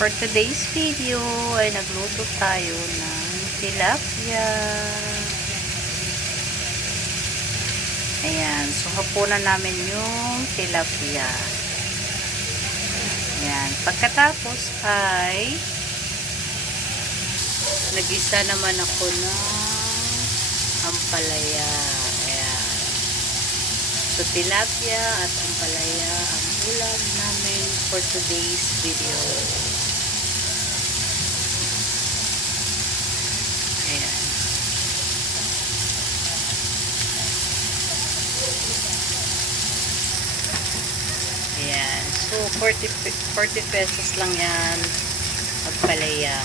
For today's video ay nagluto tayo ng tilapia. Ayan, so hapunan namin yung tilapia. Ayan, pagkatapos ay nag-isa naman ako ng ampalaya. Ayan. So tilapia at ampalaya ang ulam namin for today's video. Ayan. Ayan. So, 40 pesos lang yan. Magpalaya.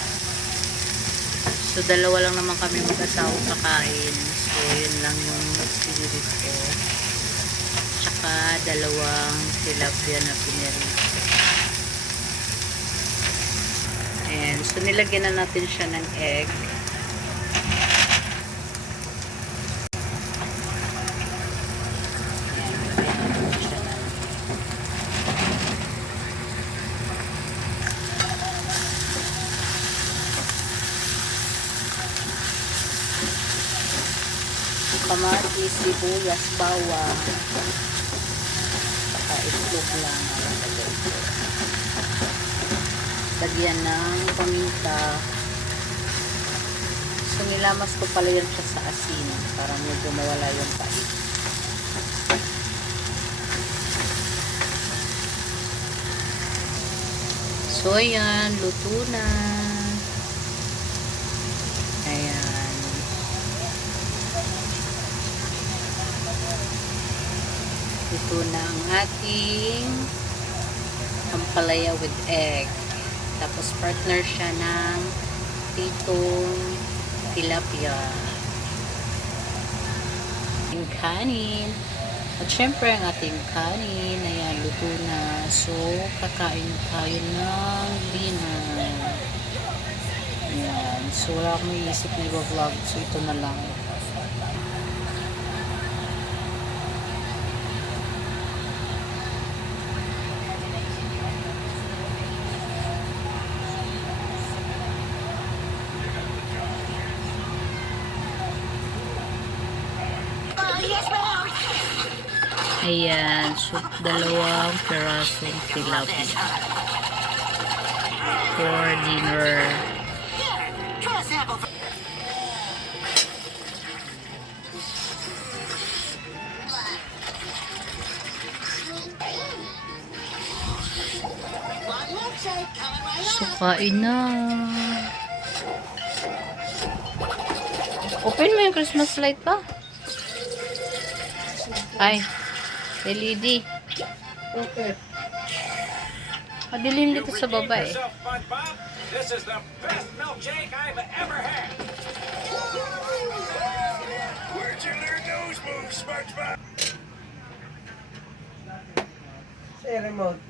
So, dalawa lang naman kami mag-asawa kakain. So, yun lang yung pinili ko. Tsaka, dalawang tilapia na pinili. Ayan. So, nilagyan na natin siya ng egg. Kamatis, sibuyas, bawang, saka itlog lang. Lagyan ng paminta. So, nilamas ko pala yan siya sa asin para medyo mawala yung pait. So, ayan, luto na. Ayan. Ito na ang ating ampalaya with egg. Tapos partner siya ng titong tilapia. Yung kanin. At syempre ang ating kanin. Ayan, luto na. So, kakain tayo ng dinner. Ayan. So, wala akong iisip na i-vlog. So, ito na lang. Ayan, so dalawang perasong tilapia for dinner. So kain na. Open mo yung Christmas light pa. Ay, LED. Okay. Madilim dito sa baba eh. This is the best milkshake I've ever had. Where'd you learn those moves, SpongeBob? Say remote.